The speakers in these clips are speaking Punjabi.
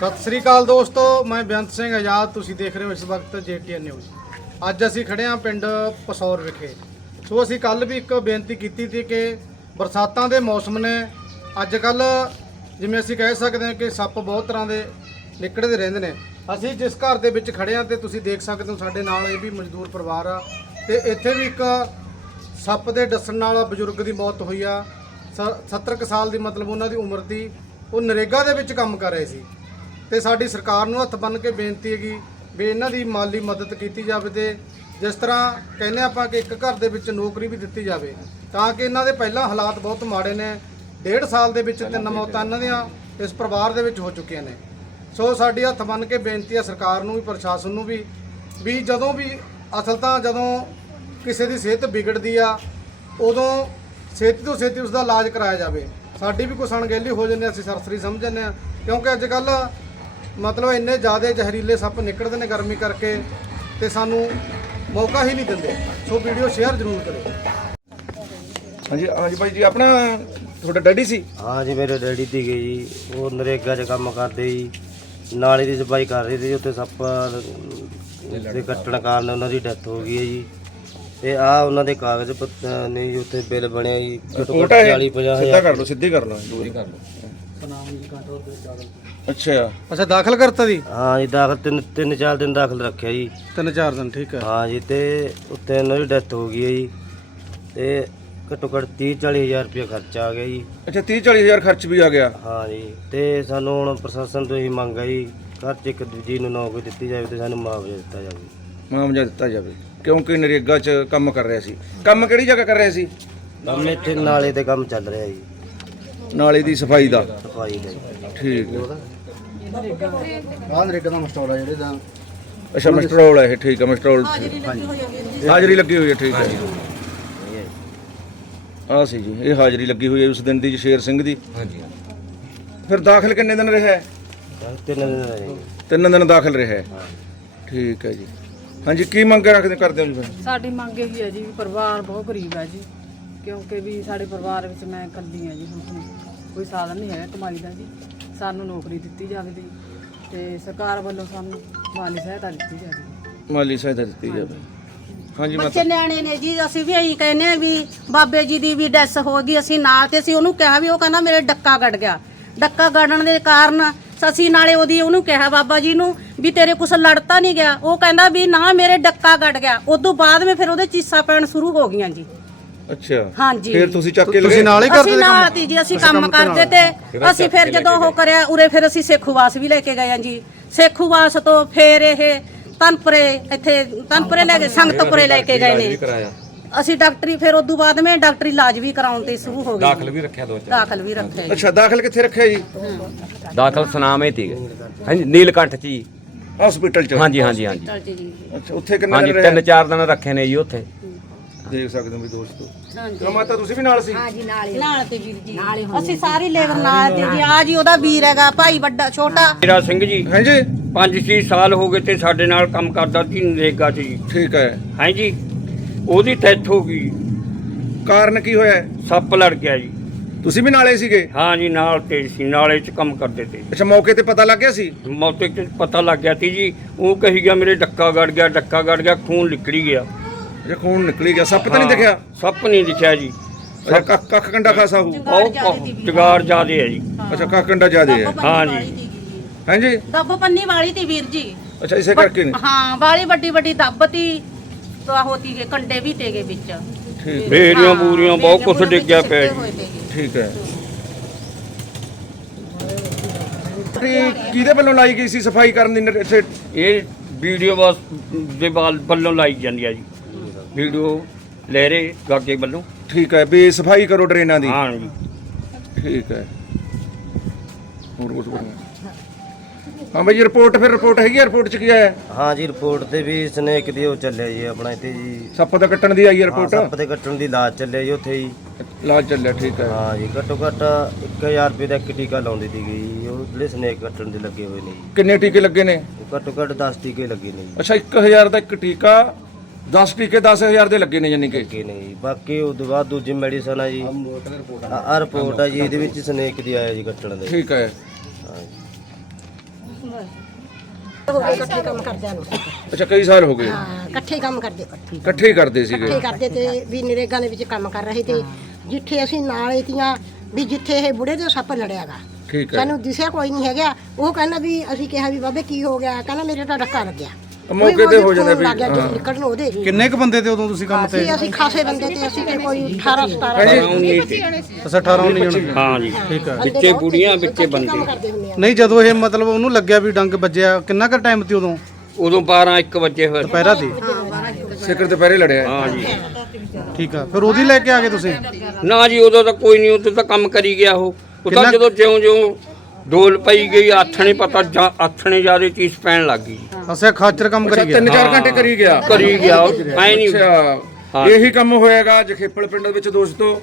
ਸਤਿ ਸ੍ਰੀ ਅਕਾਲ ਦੋਸਤੋ, ਮੈਂ ਬੇਅੰਤ ਸਿੰਘ ਆਜ਼ਾਦ, ਤੁਸੀਂ ਦੇਖ ਰਹੇ ਹੋ ਇਸ ਵਕਤ ਜੇਟੀਐਨ ਨਿਊਜ਼। ਅੱਜ ਅਸੀਂ ਖੜੇ ਹਾਂ ਪਿੰਡ ਪਸੌਰ ਵਿਖੇ। ਸੋ ਅਸੀਂ ਕੱਲ ਵੀ ਇੱਕ ਬੇਨਤੀ ਕੀਤੀ ਸੀ ਕਿ ਬਰਸਾਤਾਂ ਦੇ ਮੌਸਮ ਨੇ ਅੱਜ ਕੱਲ ਜਿਵੇਂ ਅਸੀਂ ਕਹਿ ਸਕਦੇ ਹਾਂ ਕਿ ਸੱਪ ਬਹੁਤ ਤਰ੍ਹਾਂ ਦੇ ਨਿਕਲਦੇ ਰਹਿੰਦੇ ਨੇ। ਅਸੀਂ ਜਿਸ ਘਰ ਦੇ ਵਿੱਚ ਖੜੇ ਹਾਂ ਤੇ ਤੁਸੀਂ ਦੇਖ ਸਕਦੇ ਹੋ ਸਾਡੇ ਨਾਲ ਇਹ ਵੀ ਮਜ਼ਦੂਰ ਪਰਿਵਾਰ ਆ। ਤੇ ਇੱਥੇ ਵੀ ਇੱਕ ਸੱਪ ਦੇ ਡਸਣ ਨਾਲ ਬਜ਼ੁਰਗ ਦੀ ਮੌਤ ਹੋਈ ਆ। ਸ- 70 ਕੁ ਸਾਲ ਦੀ ਮਤਲਬ ਉਹਨਾਂ ਦੀ ਉਮਰ ਦੀ ਉਹ ਨਰੇਗਾ ਦੇ ਵਿੱਚ ਕੰਮ ਕਰ ਰਹੇ ਸੀ। ਤੇ ਸਾਡੀ ਸਰਕਾਰ ਨੂੰ ਹੱਥ ਬੰਨ ਕੇ ਬੇਨਤੀ ਹੈਗੀ ਵੀ ਇਹਨਾਂ ਦੀ ਮਾਲੀ ਮਦਦ ਕੀਤੀ ਜਾਵੇ ਤੇ ਜਿਸ ਤਰ੍ਹਾਂ ਕਹਿੰਦੇ ਆਪਾਂ ਕਿ ਇੱਕ ਘਰ ਦੇ ਵਿੱਚ ਨੌਕਰੀ ਵੀ ਦਿੱਤੀ ਜਾਵੇ, ਤਾਂ ਕਿ ਇਹਨਾਂ ਦੇ ਪਹਿਲਾਂ ਹਾਲਾਤ ਬਹੁਤ ਮਾੜੇ ਨੇ, ਡੇਢ ਸਾਲ ਦੇ ਵਿੱਚ ਤਿੰਨ ਮੌਤਾਂ ਇਹਨਾਂ ਦੀਆਂ ਇਸ ਪਰਿਵਾਰ ਦੇ ਵਿੱਚ ਹੋ ਚੁੱਕੀਆਂ ਨੇ। ਸੋ ਸਾਡੀ ਹੱਥ ਬੰਨ ਕੇ ਬੇਨਤੀ ਹੈ ਸਰਕਾਰ ਨੂੰ ਵੀ, ਪ੍ਰਸ਼ਾਸਨ ਨੂੰ ਵੀ ਵੀ ਜਦੋਂ ਵੀ ਅਸਲ ਤਾਂ ਜਦੋਂ ਕਿਸੇ ਦੀ ਸਿਹਤ ਵਿਗੜਦੀ ਆ, ਉਦੋਂ ਛੇਤੀ ਤੋਂ ਛੇਤੀ ਉਸ ਦਾ ਇਲਾਜ ਕਰਾਇਆ ਜਾਵੇ। ਸਾਡੀ ਵੀ ਕੁਛ ਅਣਗਹਿਲੀ ਹੋ ਜਾਂਦੀ ਅਸੀਂ ਸਰਸਰੀ ਸਮਝ ਜਾਂਦੇ ਆ, ਕਿਉਂਕਿ ਅੱਜ ਕੱਲ੍ਹ ਮਤਲਬ ਇੰਨੇ ਜ਼ਿਆਦਾ ਜ਼ਹਿਰੀਲੇ ਸੱਪ ਨਿਕਲਦੇ ਨੇ ਗਰਮੀ ਕਰਕੇ ਤੇ ਸਾਨੂੰ ਮੌਕਾ ਹੀ ਨਹੀਂ ਦਿੰਦੇ। ਸੋ ਵੀਡੀਓ ਸ਼ੇਅਰ ਜ਼ਰੂਰ ਕਰੋ। ਹਾਂਜੀ ਹਾਂਜੀ ਭਾਈ ਜੀ ਆਪਣਾ ਤੁਹਾਡਾ ਡੈਡੀ ਸੀ? ਹਾਂ ਜੀ ਮੇਰੇ ਡੈਡੀ ਸੀਗੇ ਜੀ। ਉਹ ਨਰੇਗਾ 'ਚ ਕੰਮ ਕਰਦੇ ਜੀ। ਨਾਲੇ ਦੀ ਸਫ਼ਾਈ ਕਰ ਰਹੇ ਸੀ ਉੱਥੇ ਸੱਪ ਦੇ ਕੱਟਣ ਕਾਰਨ ਉਹਨਾਂ ਦੀ ਡੈਥ ਹੋ ਗਈ ਹੈ ਜੀ। ਤੇ ਆ ਉਹਨਾਂ ਦੇ ਕਾਗਜ਼ ਪੱਤਰ ਨੇ ਜੀ ਉੱਥੇ ਬਿੱਲ ਬਣਿਆ ਜੀ। ਘੱਟੋ ਘੱਟ ਛੋਟਾ ਹੈ 40 50 ਸਿੱਧਾ ਕਰ ਲਓ ਸਿੱਧੇ ਕਰ ਲਓ। ਦੂਰੀ ਕਰ ਲਓ ਅੱਛਾ। ਅੱਛਾ ਦਾਖਲ ਕਰਤਾ ਜੀ? ਹਾਂ ਜੀ ਦਾਖਲ ਤਿੰਨ ਤਿੰਨ ਚਾਰ ਦਿਨ ਦਾਖਲ ਰੱਖਿਆ ਜੀ। ਤਿੰਨ ਚਾਰ ਦਿਨ ਠੀਕ ਹੈ। ਹਾਂ ਜੀ ਤੇ ਉੱਥੇ ਉਹਨਾਂ ਦੀ ਡੈਥ ਹੋ ਗਈ ਹੈ ਜੀ। ਤੇ ਘੱਟੋ ਘੱਟ 30 40 ਹਜ਼ਾਰ ਰੁਪਏ ਖਰਚਾ ਆ ਗਿਆ ਜੀ। ਅੱਛਾ 30 40 ਹਜ਼ਾਰ ਖਰਚ ਵੀ ਆ ਗਿਆ। ਹਾਂ ਜੀ ਤੇ ਸਾਨੂੰ ਹੁਣ ਪ੍ਰਸ਼ਾਸਨ ਤੋਂ ਹੀ ਮੰਗ ਹੈ ਜੀ ਘਰ 'ਚ ਇੱਕ ਦੂਜੀ ਨੂੰ ਨੌਕਰੀ ਦਿੱਤੀ ਜਾਵੇ ਤੇ ਸਾਨੂੰ ਮੁਆਵਜ਼ਾ ਦਿੱਤਾ ਜਾਵੇ। ਮਾਮਜਾ ਦਿੱਤਾ ਜਾਵੇ ਕਿਉਂਕਿ ਨਰੇਗਾ 'ਚ ਕੰਮ ਕਰ ਰਿਹਾ ਸੀ। ਕੰਮ ਕਿਹੜੀ ਜਗ੍ਹਾ ਕਰ ਰਿਹਾ ਸੀ? ਕੰਮ ਇੱਥੇ ਨਾਲੇ ਤੇ ਕੰਮ ਚੱਲ ਰਿਹਾ ਜੀ। ਨਾਲੇ ਦੀ ਸਫ਼ਾਈ ਦਾ। ਸਫ਼ਾਈ ਦਾ ਜੀ। ਠੀਕ ਹੈ। ਆਹ ਨਰੇਗਾ ਦਾ ਮਸਟੋਲ ਆ ਜਿਹੜੇ ਦਾ ਅੱਛਾ ਮਸਟਰੋਲ ਹੈ ਇਹ ਠੀਕ ਹੈ ਮਸਟਰੋਲ ਹਾਜ਼ਰੀ ਲੱਗੀ ਹੋਈ ਹੈ ਠੀਕ ਹੈ ਆ ਸੀ ਜੀ ਇਹ ਹਾਜ਼ਰੀ ਲੱਗੀ ਹੋਈ ਹੈ ਉਸ ਦਿਨ ਦੀ ਸ਼ੇਰ ਸਿੰਘ ਦੀ। ਹਾਂਜੀ ਫਿਰ ਦਾਖਲ ਕਿੰਨੇ ਦਿਨ ਰਿਹਾ? ਹੈ? ਤਿੰਨ ਦਿਨ ਰਹੇ ਜੀ। ਤਿੰਨ ਦਿਨ ਦਾਖਲ ਰਿਹਾ। ਹੈ। ਠੀਕ ਹੈ ਜੀ। ਹਾਂਜੀ ਕੀ ਮੰਗ ਰੱਖਦੇ ਕਰਦੇ ਹੋ ਜੀ ਫਿਰ? ਸਾਡੀ ਮੰਗ ਇਹੀ ਹੈ ਜੀ ਵੀ ਪਰਿਵਾਰ ਬਹੁਤ ਗਰੀਬ ਹੈ ਜੀ। ਕਿਉਂਕਿ ਵੀ ਸਾਡੇ ਪਰਿਵਾਰ ਵਿੱਚ ਮੈਂ ਇਕੱਲੀ ਹਾਂ ਜੀ ਹੁਣ ਕੋਈ ਸਾਧਨ ਨਹੀਂ ਹੈਗਾ ਕਮਾਈ ਦਾ ਜੀ। ਸਾਨੂੰ ਨੌਕਰੀ ਦਿੱਤੀ ਜਾਵੇ ਤੇ ਸਰਕਾਰ ਵੱਲੋਂ ਸਾਨੂੰ ਮਾਲੀ ਸਹਾਇਤਾ ਦਿੱਤੀ ਜਾਵੇ। ਮਾਲੀ ਸਹਾਇਤਾ ਦਿੱਤੀ ਜਾਵੇ। ਹਾਂਜੀ। ਮਾਤਾ। ਬੱਚੇ ਨਿਆਣੇ ਨੇ ਜੀ ਅਸੀਂ ਵੀ ਇਹੀ ਕਹਿੰਦੇ ਆ ਵੀ ਬਾਬੇ ਜੀ ਦੀ ਵੀ ਡੈਸ ਹੋ ਗਈ ਅਸੀਂ ਨਾਲ ਤੇ ਅਸੀਂ ਉਹਨੂੰ ਕਿਹਾ ਵੀ ਉਹ ਕਹਿੰਦਾ ਮੇਰੇ ਡੱਕਾ ਗੜ ਗਿਆ। ਡੱਕਾ ਗੜਨ ਦੇ ਕਾਰਨ ਅਸੀਂ ਨਾਲੇ ਉਹਦੀ ਉਹਨੂੰ ਕਿਹਾ ਬਾਬਾ ਜੀ ਨੂੰ ਵੀ ਤੇਰੇ ਕੁਛ ਲੜਤਾ ਨਹੀਂ ਗਿਆ। ਉਹ ਕਹਿੰਦਾ ਵੀ ਨਾ ਮੇਰੇ ਡੱਕਾ ਗੜ ਗਿਆ। ਉਸ ਤੋਂ ਬਾਅਦ ਮੈਂ ਫਿਰ ਉਹਦੇ ਚੀਸਾਂ ਪੈਣ ਸ਼ੁਰੂ ਹੋ ਗਈਆਂ ਜੀ। ਅੱਛਾ। ਹਾਂਜੀ। ਫਿਰ ਤੁਸੀਂ ਚੱਕ ਕੇ ਤੁਸੀਂ ਨਾਲ ਹੀ ਕਰਦੇ ਅਸੀਂ ਨਾਲ ਤੀ ਜੀ ਅਸੀਂ ਕੰਮ ਕਰਦੇ ਤੇ ਅਸੀਂ ਫਿਰ ਜਦੋਂ ਉਹ ਕਰਿਆ ਉਰੇ ਫਿਰ ਅਸੀਂ ਸੇਖੂਵਾਸ ਵੀ ਲੈ ਕੇ ਗਏ ਆ ਜੀ। ਸੇਖੂਵਾਸ ਤੋਂ ਫਿਰ ਇਹ ਤਨਪੁਰੇ ਇੱਥੇ ਤਨਪੁਰੇ ਲੈ ਕੇ ਸੰਗਤਪੁਰੇ ਲੈ ਕੇ ਗਏ ਨੇ। ਅਸੀਂ ਡਾਕਟਰੀ ਫਿਰ ਉਦੋਂ ਬਾਅਦ ਮੈਂ ਡਾਕਟਰੀ ਇਲਾਜ ਵੀ ਕਰਾਉਣ ਤੇ ਸ਼ੁਰੂ ਹੋ ਗਏ ਦਾਖਲ ਵੀ ਰੱਖਿਆ ਦੋ ਦਾਖਲ ਵੀ ਰੱਖਿਆ ਜੀ। ਅੱਛਾ ਦਾਖਲ ਕਿੱਥੇ ਰੱਖਿਆ ਜੀ? ਦਾਖਲ ਸੁਨਾਮੇ ਤੀ ਹਾਂਜੀ ਨੀਲਕੰਠ ਚ ਜੀ। ਹਸਪੀਟਲ ਚ। ਹਾਂਜੀ ਹਾਂਜੀ ਹਾਂਜੀ। ਅੱਛਾ ਉੱਥੇ ਕਿੰਨੇ ਹਾਂਜੀ ਦਿਨ ਤਿੰਨ ਰਹੇ ਚਾਰ ਦਿਨ ਰੱਖੇ ਨੇ ਜੀ ਉੱਥੇ। ਦੇਖ ਸਕਦੇ ਹੋ ਵੀ ਦੋਸਤੋ। ਚਲੋ ਮਾਤਾ ਤੁਸੀਂ ਵੀ ਨਾਲ ਸੀ? ਨਾਲ ਤੇ ਵੀਰ ਜੀ। ਅਸੀਂ ਸਾਰੀ ਲੇਬਰ ਨਾਲ ਤੇ ਜੀ ਆ ਜੀ ਉਹਦਾ ਵੀਰ ਹੈਗਾ ਭਾਈ ਵੱਡਾ ਛੋਟਾ। ਮੇਰਾ ਸਿੰਘ ਜੀ ਹਾਂਜੀ 5-6 ਸਾਲ ਹੋ ਗਏ ਤੇ ਸਾਡੇ ਨਾਲ ਕੰਮ ਕਰਦਾ ਸੀ ਨਰੇਗਾ 'ਚ ਜੀ। ਠੀਕ ਹੈ। ਹੈਂ ਜੀ? ਉਹਦੀ ਡੈਥ ਹੋ ਗਈ। ਕਾਰਨ ਕੀ ਹੋਇਆ? ਹੈ? ਸੱਪ ਲੜ ਗਿਆ ਜੀ। ਤੁਸੀਂ ਵੀ ਨਾਲੇ ਸੀਗੇ? ਹਾਂ ਜੀ ਨਾਲ ਤੇ ਸੀ ਨਾਲੇ 'ਚ ਕੰਮ ਕਰਦੇ ਤੇ। ਅੱਛਾ ਮੌਕੇ ਤੇ ਪਤਾ ਲੱਗ ਗਿਆ ਸੀ? ਮੌਤੇ ਤੇ ਪਤਾ ਲੱਗ ਗਿਆ ਸੀ ਜੀ। ਉਹ ਕਹੀ ਗਿਆ ਮੇਰੇ ਡੱਕਾ ਗੜ ਗਿਆ ਡੱਕਾ ਗੜ ਗਿਆ ਖੂਨ ਨਿਕਲੀ ਗਿਆ। ਜੇ ਖੂਨ ਨਿਕਲੀ ਗਿਆ ਸੱਪ ਤਾਂ ਨਹੀਂ ਦਿਖਿਆ? ਸੱਪ ਨਹੀਂ ਦਿਖਿਆ ਜੀ। ਅੱਛਾ ਕੱਖ ਕੱਖ ਕੰਡਾ ਖਾਸਾ ਹੋ ਉਹ ਜਗਾਰ ਜਾਦੇ ਹੈ ਜੀ। ਅੱਛਾ ਕੱਖ ਕੰਡਾ ਜ਼ਿਆਦੇ ਹੈ। ਹਾਂ ਜੀ। ਤੀ ਹਾਂਜੀ ਦੱਬ ਪੰਨੀ ਵਾਲੀ ਤੀ ਵੀਰ ਜੀ। ਅੱਛਾ ਇਸੇ ਕਰਕੇ ਨਹੀਂ? ਹਾਂ ਵਾਲੀ ਵੱਡੀ ਵੱਡੀ ਦੱਬ ਤੀ ਤਾਂ ਹੋਤੀ ਗਏ ਕੰਡੇ ਵੀ ਤੇਗੇ ਵਿੱਚ। ਠੀਕ। ਬੇਰੀਆਂ ਬਹੁਤ ਕੁਛ ਡਿੱਗਿਆ ਪਿਆ ਜੀ। ਠੀਕ ਹੈ। ਇਹ ਕਿਹਦੇ ਵੱਲੋਂ ਲਾਈ ਗਈ ਸੀ ਸਫ਼ਾਈ ਕਰਨ ਦੀ ਇੱਥੇ? ਇਹ ਵੀਡੀਓ ਬਸ ਦੇ ਵੱਲੋਂ ਲਾਈ ਜਾਂਦੀ ਆ ਜੀ। ਵੀਡੀਓ ਲੈ ਰਹੇ ਗਾਗੇ ਵੱਲੋਂ। ਠੀਕ ਹੈ ਵੀ ਸਫ਼ਾਈ ਕਰੋ ਡਰੇਨਾਂ ਦੀ। ਹਾਂ ਜੀ। ਠੀਕ ਹੈ। ਹੋਰ ਕੁਝ ਕਰਨਾ ਹਾਂ ਬਈ ਰਿਪੋਰਟ ਫਿਰ ਰਿਪੋਰਟ ਹੈਗੀ ਆ ਰਿਪੋਰਟ ਚ ਕੀ ਆਇਆ? ਹਾਂ ਜੀ ਰਿਪੋਰਟ ਤੇ ਵੀ ਸਨੇਕ ਦੀ ਉਹ ਚੱਲਿਆ ਜੀ ਆਪਣਾ ਇੱਥੇ ਜੀ। ਸੱਪ ਦਾ ਕੱਟਣ ਦੀ ਆਈ ਹੈ ਹਾਂ, ਸੱਪ ਰਿਪੋਰਟ ਦੇ ਕੱਟਣ ਦੀ ਲਾਜ ਚੱਲਿਆ ਜੀ ਉੱਥੇ ਜੀ। ਇਲਾਜ ਚੱਲਿਆ ਠੀਕ ਹੈ। ਹਾਂ ਜੀ ਘੱਟੋ ਘੱਟ 1000 ਰੁਪਏ ਦਾ ਇੱਕ ਟੀਕਾ ਲਾਉਂਦੀ ਸੀਗੀ ਜੀ ਉਹ ਜਿਹੜੇ ਸਨੇਕ ਕੱਟਣ ਦੇ ਲੱਗੇ ਹੋਏ ਨੇ ਜੀ। ਕਿੰਨੇ ਟੀਕੇ ਲੱਗੇ ਨੇ? ਉਹ ਘੱਟੋ ਘੱਟ 10 ਟੀਕੇ ਲੱਗੇ ਨੇ ਜੀ। ਅੱਛਾ 1000 ਦਾ ਇੱਕ ਟੀਕਾ 10 ਟੀਕੇ 10000 ਦੇ ਲੱਗੇ ਨੇ ਯਾਨੀ ਕਿ? ਲੱਗੇ ਨੇ ਜੀ। ਬਾਕੀ ਉਹ ਤੋਂ ਬਾਅਦ ਦੂਜੀ ਮੈਡੀਸਨ ਆ ਜੀ। ਆ। ਰਿਪੋਰਟ ਆ ਜੀ ਇਹਦੇ ਵਿੱਚ ਸਨੇਕ ਦੀ ਆਇਆ ਜੀ ਕੱਟਣ ਦੇ। ਠੀਕ ਹੈ। ਹਾਂ ਜੀ ਹੋ ਗਏ ਇਕੱਠੇ ਕੰਮ ਕਰਦਿਆਂ ਨੂੰ। ਅੱਛਾ ਕਈ ਸਾਲ ਹੋ ਗਏ। ਹਾਂ ਇਕੱਠੇ ਹੀ ਕੰਮ ਕਰਦੇ। ਇਕੱਠੇ ਹੀ ਕਰਦੇ ਸੀਗੇ। ਇਕੱਠੇ ਕਰਦੇ ਤੇ ਵੀ ਨਰੇਗਾ ਦੇ ਵਿੱਚ ਕੰਮ ਕਰ ਰਹੇ ਤੇ ਜਿੱਥੇ ਅਸੀਂ ਨਾਲ ਇਤੀਆਂ ਵੀ ਜਿੱਥੇ ਇਹ ਬੁੜੇ ਦੇ ਸੱਪ ਲੜਿਆਗਾ ਠੀਕ ਹੈ। ਸਾਨੂੰ ਦਿਸਿਆ ਕੋਈ ਨਹੀਂ ਹੈਗਾ। ਉਹ ਕਹਿੰਦਾ ਵੀ ਅਸੀਂ ਕਿਹਾ ਵੀ ਬਾਬੇ ਕੀ ਹੋ ਗਿਆ? ਕਹਿੰਦਾ ਮੇਰੇ ਤਾਂ ਡੱਕਾ ਲੱਗਿਆ। ਮੌਕੇ ਤੇ ਹੋ ਜਾਂਦਾ ਵੀ ਨਿਕਲਣ ਉਹਦੇ। ਕਿੰਨੇ ਕ ਬੰਦੇ ਤੇ ਉਦੋਂ ਤੁਸੀਂ ਕੰਮ ਤੇ? ਅਸੀਂ ਅਸੀਂ ਖਾਸੇ ਬੰਦੇ ਤੇ ਅਸੀਂ ਤੇ ਕੋਈ 18 17 ਅੱਛਾ 18 19 ਜਣੇ ਹਾਂ ਜੀ। ਠੀਕ ਹੈ ਵਿੱਚੇ ਬੁੜੀਆਂ ਵਿੱਚੇ ਕੰਮ ਬੰਦੇ। ਕਰਦੇ ਹੁੰਦੇ ਆ। ਨਹੀਂ ਜਦੋਂ ਇਹ ਮਤਲਬ ਉਹਨੂੰ ਲੱਗਿਆ ਵੀ ਡੰਗ ਵੱਜਿਆ ਕਿੰਨਾ ਕੁ ਟਾਈਮ ਤੇ ਉਦੋਂ? ਉਦੋਂ 12 1 ਵਜੇ ਹੋਏ। ਦੁਪਹਿਰਾ ਦੀ? ਸਿਖਰ ਦੁਪਹਿਰੇ ਲੜਿਆ। ਹਾਂ ਜੀ। ਠੀਕ ਆ। ਫਿਰ ਉਹਦੀ ਲੈ ਕੇ ਆ ਗਏ ਤੁਸੀਂ? ਨਾ ਜੀ ਉਦੋਂ ਤਾਂ ਕੋਈ ਨਹੀਂ ਉਦੋਂ ਤਾਂ ਕੰਮ ਕਰੀ ਗਿਆ ਉਹ। ਉਹ ਤਾਂ ਕਿੰਨਾ- ਜਦੋਂ ਜਿਉਂ ਜਿਉਂ ਡੋਲ ਪਈ ਗਈ ਆਥਣੇ ਪਤਾ ਜਾਂ ਆਥਣੇ ਜਿਆਦੇ ਚੀਜ਼ ਪੈਣ ਲੱਗ ਗਈ। ਅਸਿਆ ਖਾਚਰ ਕੰਮ ਕਰੀ ਗਿਆ। ਤਿੰਨ ਚਾਰ ਘੰਟੇ ਕਰੀ ਗਿਆ? ਕਰੀ ਗਿਆ ਐ ਨਹੀਂ ਅੱਛਾ ਇਹੀ ਕੰਮ ਹੋਏਗਾ ਜਖੇਪਲ ਪਿੰਡ ਵਿੱਚ ਦੋਸਤੋ।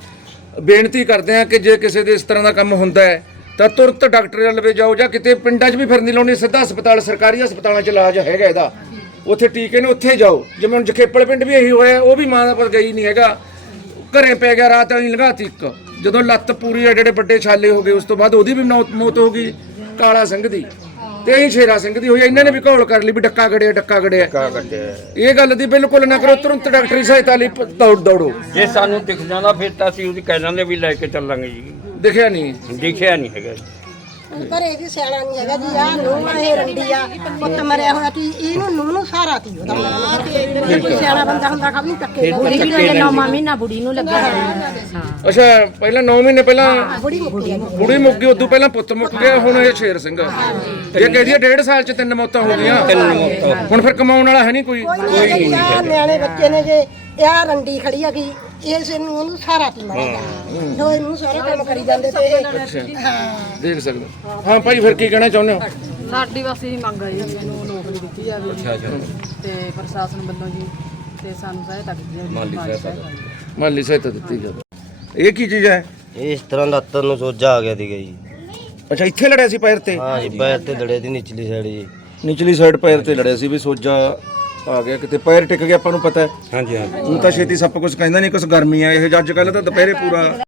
ਬੇਨਤੀ ਕਰਦੇ ਹਾਂ ਕਿ ਜੇ ਕਿਸੇ ਦੇ ਇਸ ਤਰ੍ਹਾਂ ਦਾ ਕੰਮ ਹੁੰਦਾ ਹੈ ਤਾਂ ਤੁਰਤ ਡਾਕਟਰ ਲਵੇ ਜਾਓ ਜਾਂ ਕਿਤੇ ਪਿੰਡਾਂ 'ਚ ਵੀ ਫਿਰ ਨਹੀਂ ਲਾਉਣੀ। ਸਿੱਧਾ ਹਸਪਤਾਲ ਸਰਕਾਰੀ ਹਸਪਤਾਲਾਂ 'ਚ ਇਲਾਜ ਹੈਗਾ ਇਹਦਾ। ਉੱਥੇ ਟੀਕੇ ਨੇ ਉੱਥੇ ਜਾਓ। ਜਿਵੇਂ ਹੁਣ ਜਖੇਪਲ ਪਿੰਡ ਵੀ ਇਹੀ ਹੋਇਆ ਉਹ ਵੀ ਮਾਂ ਦਾ ਪੁੱਤ ਗਈ ਨਹੀਂ ਹੈਗਾ। ਘਰੇ ਪੈ ਗਿਆ ਰਾਤ ਨਹੀਂ ਲੰਘਾਤੀ ਇੱਕ। ਜਦੋਂ ਲੱਤ ਪੂਰੀ ਐਡੇ ਐਡੇ ਵੱਡੇ ਛਾਲੇ ਹੋ ਗਏ ਉਸ ਤੋਂ ਬਾਅਦ ਉਹਦੀ ਵੀ ਮੌਤ ਮੌਤ ਹੋ ਗਈ ਕਾਲਾ ਸਿੰਘ ਦੀ। ਤੇ ਇਹ ਸ਼ੇਰਾ ਸਿੰਘ ਦੀ ਹੋਈ ਇਹਨਾਂ ਨੇ ਵੀ ਘੋਲ ਕਰ ਲਈ ਵੀ ਡੱਕਾ ਗੜਿਆ ਡੱਕਾ ਗੜਿਆ। ਇਹ ਗੱਲ ਦੀ ਬਿਲਕੁਲ ਨਾ ਕਰੋ ਤੁਰੰਤ ਡਾਕਟਰੀ ਸਹਾਇਤਾ ਲਈ ਪ- ਦੌੜ ਦੌੜੋ। ਜੇ ਸਾਨੂੰ ਦਿਖ ਜਾਂਦਾ ਫਿਰ ਤਾਂ ਅਸੀਂ ਉਹਦੀ ਕਹਿ ਦਿੰਦੇ ਵੀ ਲੈ ਕੇ ਚੱਲਾਂਗੇ ਜੀ। ਦਿਖਿਆ ਨਹੀਂ। ਦਿਖਿਆ ਨਹੀਂ ਹੈਗਾ ਘਰੇ ਵੀ ਸਿਆਣਾ ਨਹੀਂ ਹੈਗਾ ਜੀ ਆ ਨੂੰਹ ਆ ਇਹ ਰੰਡੀ ਆ ਪੁੱਤ ਮਰਿਆ ਹੋਇਆ ਤੀ ਇਹਨੂੰ ਨੂੰਹ ਨੂੰ ਸਾਰਾ ਤੀ ਉਹਦਾ ਜੇ ਕੋਈ ਸਿਆਣਾ ਬੰਦਾ ਹੁੰਦਾ ਕਬ ਨਹੀਂ ਟੱਕੇ ਬੁੜੀ ਨੂੰ ਅਜੇ ਨੌਵਾਂ ਮਹੀਨਾ ਬੁੜੀ ਨੂੰ ਲੱਗਾ ਹਾਂ। ਅੱਛਾ ਪਹਿਲਾਂ 9 ਮਹੀਨੇ ਪਹਿਲਾਂ ਬੁੜੀ ਮੁੱਕੀ ਆ ਬੁੜੀ ਮੁੱਕ ਗਈ ਉਦੋਂ ਪਹਿਲਾਂ ਪੁੱਤ ਮੁੱਕ ਗਿਆ ਹੁਣ ਇਹ ਸ਼ੇਰ ਸਿੰਘ ਇਹ ਕਹਦੀ ਹੈ ਸਾਲ ਚ ਤਿੰਨ ਮੌਤਾਂ ਹੋ ਗਈਆਂ ਹੁਣ ਫਿਰ ਕਮਾਉਣ ਵਾਲਾ ਹੈ ਨਹੀਂ ਕੋਈ? ਕੋਈ ਨਹੀਂ ਨਿਆਣੇ ਬੱਚੇ ਨੇ ਜੇ ਇਹ ਰੰਡੀ ਖੜੀ ਗਈ ਇਸ ਨੂੰ ਉਹਨੂੰ ਸਾਰਾ ਤੀ ਮਰੇਗਾ ਜੋ ਇਹਨੂੰ ਸਾਰੇ ਕੰਮ ਕਰੀ ਜਾਂਦੇ ਤੇ ਇਹ ਹਾਂ। ਦੇਖ ਸਕਦੇ ਹਾਂ। ਭਾਈ ਫਿਰ ਕੀ ਕਹਿਣਾ ਚਾਹੁੰਦੇ ਹੋ? ਸਾਡੀ ਬਸ ਇਹੀ ਮੰਗ ਹੈ ਜੀ ਵੀ ਇਹਨੂੰ ਨੌਕਰੀ ਦਿੱਤੀ ਜਾਵੇ ਤੇ ਪ੍ਰਸ਼ਾਸਨ ਵੱਲੋਂ ਜੀ ਤੇ ਸਾਨੂੰ ਸਹਾਇਤਾ ਕੀਤੀ ਜਾਵੇ ਮਾਲੀ ਸਹਾਇਤਾ ਮਾਲੀ ਸਹਾਇਤਾ ਦਿੱਤੀ ਜਾਵੇ। ਇਹ ਕੀ ਚੀਜ਼ ਹੈ? ਇਸ ਤਰ੍ਹਾਂ ਦਾ ਅੱਤਰ ਨੂੰ ਸੋਜਾ ਆ ਗਿਆ ਸੀਗਾ ਜੀ। ਅੱਛਾ ਇੱਥੇ ਲੜਿਆ ਸੀ ਪੈਰ ਤੇ? ਹਾਂ ਜੀ ਪੈਰ ਤੇ ਲੜੇ ਦੀ ਨਿਚਲੀ ਸਾਈਡ ਜੀ। ਨਿਚਲੀ ਸਾਈਡ ਪੈਰ ਤੇ ਲੜਿਆ ਸੀ ਵੀ ਸੋਜਾ ਆ ਗਿਆ ਕਿਤੇ ਪੈਰ ਟਿਕ ਗਿਆ ਆਪਾਂ ਨੂੰ ਪਤਾ ਹੈ। ਹਾਂਜੀ ਹਾਂਜੀ। ਹੁਣ ਤਾਂ ਛੇਤੀ ਸਭ ਕੁਝ ਕਹਿੰਦਾ ਨਹੀਂ ਕੁਝ ਗਰਮੀ ਆ ਇਹ ਅੱਜ ਕੱਲ ਤਾਂ ਦੁਪਹਿਰੇ ਪੂਰਾ।